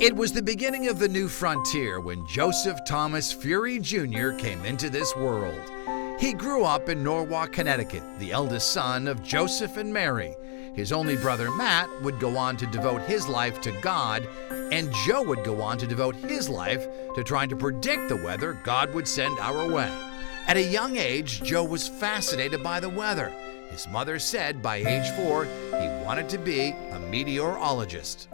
It was the beginning of the new frontier when Joseph Thomas Furey Jr. came into this world. He grew up in Norwalk, Connecticut, the eldest son of Joseph and Mary. His only brother, Matt, would go on to devote his life to God, and Joe would go on to devote his life to trying to predict the weather God would send our way. At a young age, Joe was fascinated by the weather. His mother said by age 4, he wanted to be a meteorologist.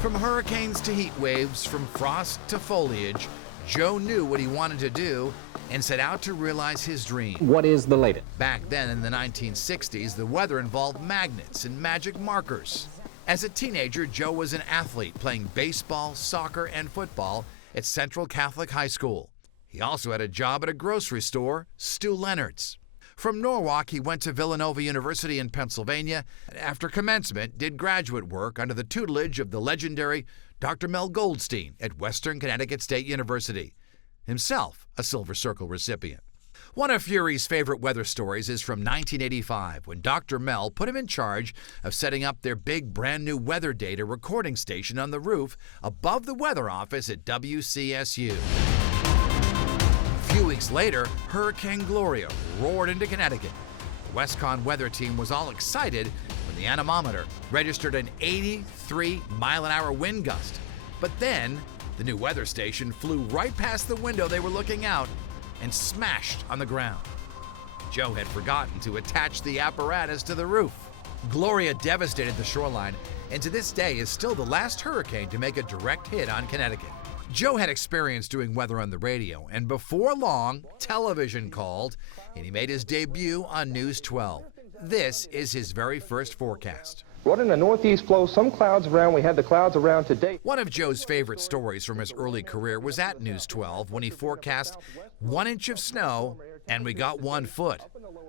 From hurricanes to heat waves, from frost to foliage, Joe knew what he wanted to do and set out to realize his dream. What is the latest? Back then in the 1960s, the weather involved magnets and magic markers. As a teenager, Joe was an athlete playing baseball, soccer, and football at Central Catholic High School. He also had a job at a grocery store, Stu Leonard's. From Norwalk, he went to Villanova University in Pennsylvania, and after commencement, did graduate work under the tutelage of the legendary Dr. Mel Goldstein at Western Connecticut State University, himself a Silver Circle recipient. One of Furey's favorite weather stories is from 1985, when Dr. Mel put him in charge of setting up their big brand new weather data recording station on the roof above the weather office at WCSU. A few weeks later, Hurricane Gloria roared into Connecticut. The WestCon weather team was all excited when the anemometer registered an 83-mile-an-hour wind gust. But then, the new weather station flew right past the window they were looking out and smashed on the ground. Joe had forgotten to attach the apparatus to the roof. Gloria devastated the shoreline, and to this day is still the last hurricane to make a direct hit on Connecticut. Joe had experience doing weather on the radio, and before long, television called, and he made his debut on News 12. This is his very first forecast. Running a northeast flow, some clouds around. We had the clouds around today. One of Joe's favorite stories from his early career was at News 12 when he forecast 1 inch of snow, and we got 1 foot.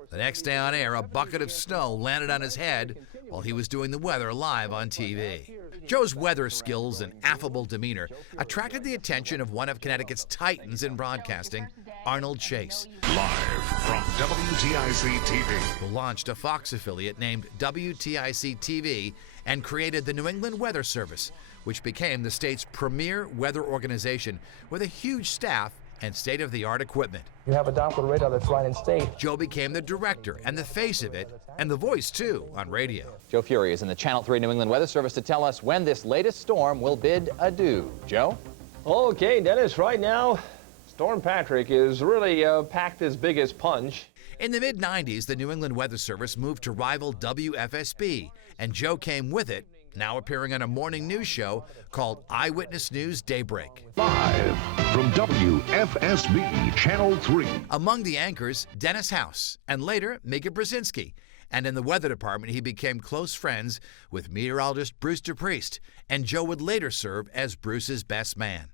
The next day on air, a bucket of snow landed on his head while he was doing the weather live on TV. Joe's weather skills and affable demeanor attracted the attention of one of Connecticut's titans in broadcasting, Arnold Chase. Live from WTIC TV. Who launched a Fox affiliate named WTIC TV and created the New England Weather Service, which became the state's premier weather organization with a huge staff and state-of-the-art equipment. You have a Doppler radar that's right in state. Joe became the director and the face of it, and the voice, too, on radio. Joe Furey is in the Channel 3 New England Weather Service to tell us when this latest storm will bid adieu. Joe? Okay, Dennis, right now, Storm Patrick is really packed his biggest punch. In the mid-90s, the New England Weather Service moved to rival WFSB, and Joe came with it, now appearing on a morning news show called Eyewitness News Daybreak. Live from WFSB Channel 3. Among the anchors, Dennis House, and later, Mika Brzezinski. And in the weather department, he became close friends with meteorologist Bruce DePriest, and Joe would later serve as Bruce's best man.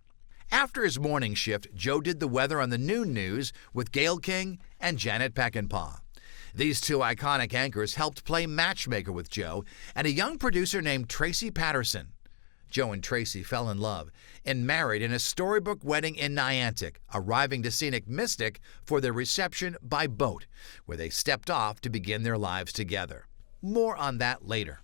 After his morning shift, Joe did the weather on the noon news with Gayle King and Janet Peckinpah. These two iconic anchors helped play matchmaker with Joe and a young producer named Tracy Patterson. Joe and Tracy fell in love and married in a storybook wedding in Niantic, arriving to scenic Mystic for their reception by boat, where they stepped off to begin their lives together. More on that later.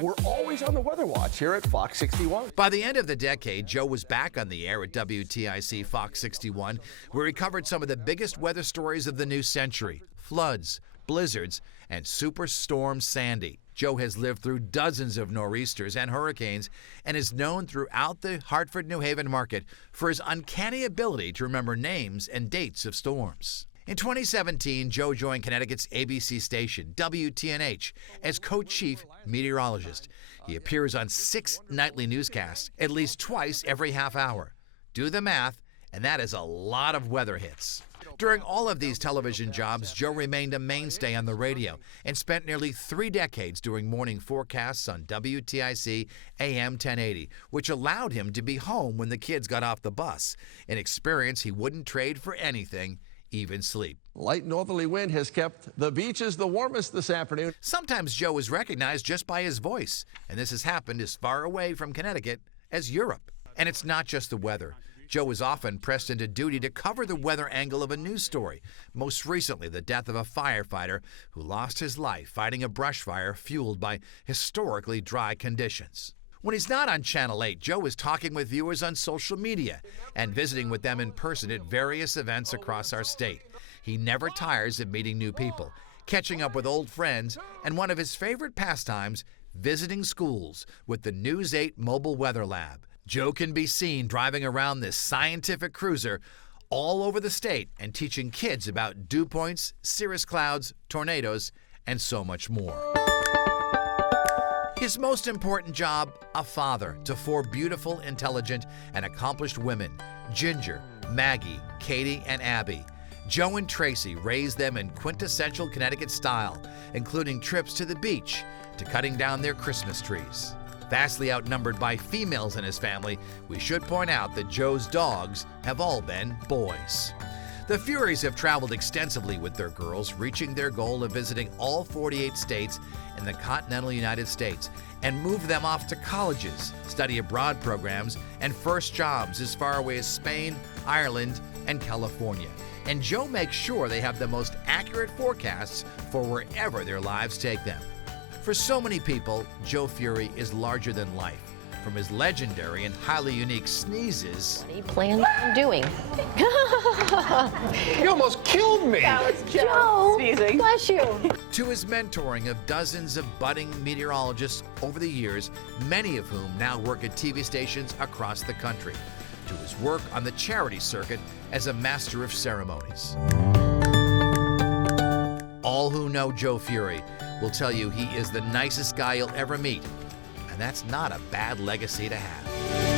We're always on the weather watch here at Fox 61. By the end of the decade, Joe was back on the air at WTIC Fox 61, where he covered some of the biggest weather stories of the new century: floods, blizzards, and Superstorm Sandy. Joe has lived through dozens of nor'easters and hurricanes and is known throughout the Hartford, New Haven market for his uncanny ability to remember names and dates of storms. In 2017, Joe joined Connecticut's ABC station, WTNH, as co-chief meteorologist. He appears on 6 nightly newscasts, at least twice every half hour. Do the math, and that is a lot of weather hits. During all of these television jobs, Joe remained a mainstay on the radio and spent nearly 3 decades doing morning forecasts on WTIC AM 1080, which allowed him to be home when the kids got off the bus, an experience he wouldn't trade for anything, even sleep. Light northerly wind has kept the beaches the warmest this afternoon. Sometimes Joe is recognized just by his voice, and this has happened as far away from Connecticut as Europe. And it's not just the weather. Joe is often pressed into duty to cover the weather angle of a news story, most recently the death of a firefighter who lost his life fighting a brush fire fueled by historically dry conditions. When he's not on Channel 8, Joe is talking with viewers on social media and visiting with them in person at various events across our state. He never tires of meeting new people, catching up with old friends, and one of his favorite pastimes, visiting schools with the News 8 Mobile Weather Lab. Joe can be seen driving around this scientific cruiser all over the state and teaching kids about dew points, cirrus clouds, tornadoes, and so much more. His most important job, a father to four beautiful, intelligent, and accomplished women, Ginger, Maggie, Katie, and Abby. Joe and Tracy raised them in quintessential Connecticut style, including trips to the beach, to cutting down their Christmas trees. Vastly outnumbered by females in his family, we should point out that Joe's dogs have all been boys. The Fureys have traveled extensively with their girls, reaching their goal of visiting all 48 states in the continental United States, and moved them off to colleges, study abroad programs, and first jobs as far away as Spain, Ireland, and California. And Joe makes sure they have the most accurate forecasts for wherever their lives take them. For so many people, Joe Furey is larger than life. From his legendary and highly unique sneezes. What do you plan on doing? You almost killed me. That was Joe sneezing. Bless you. To his mentoring of dozens of budding meteorologists over the years, many of whom now work at TV stations across the country. To his work on the charity circuit as a master of ceremonies. All who know Joe Furey will tell you he is the nicest guy you'll ever meet, and that's not a bad legacy to have.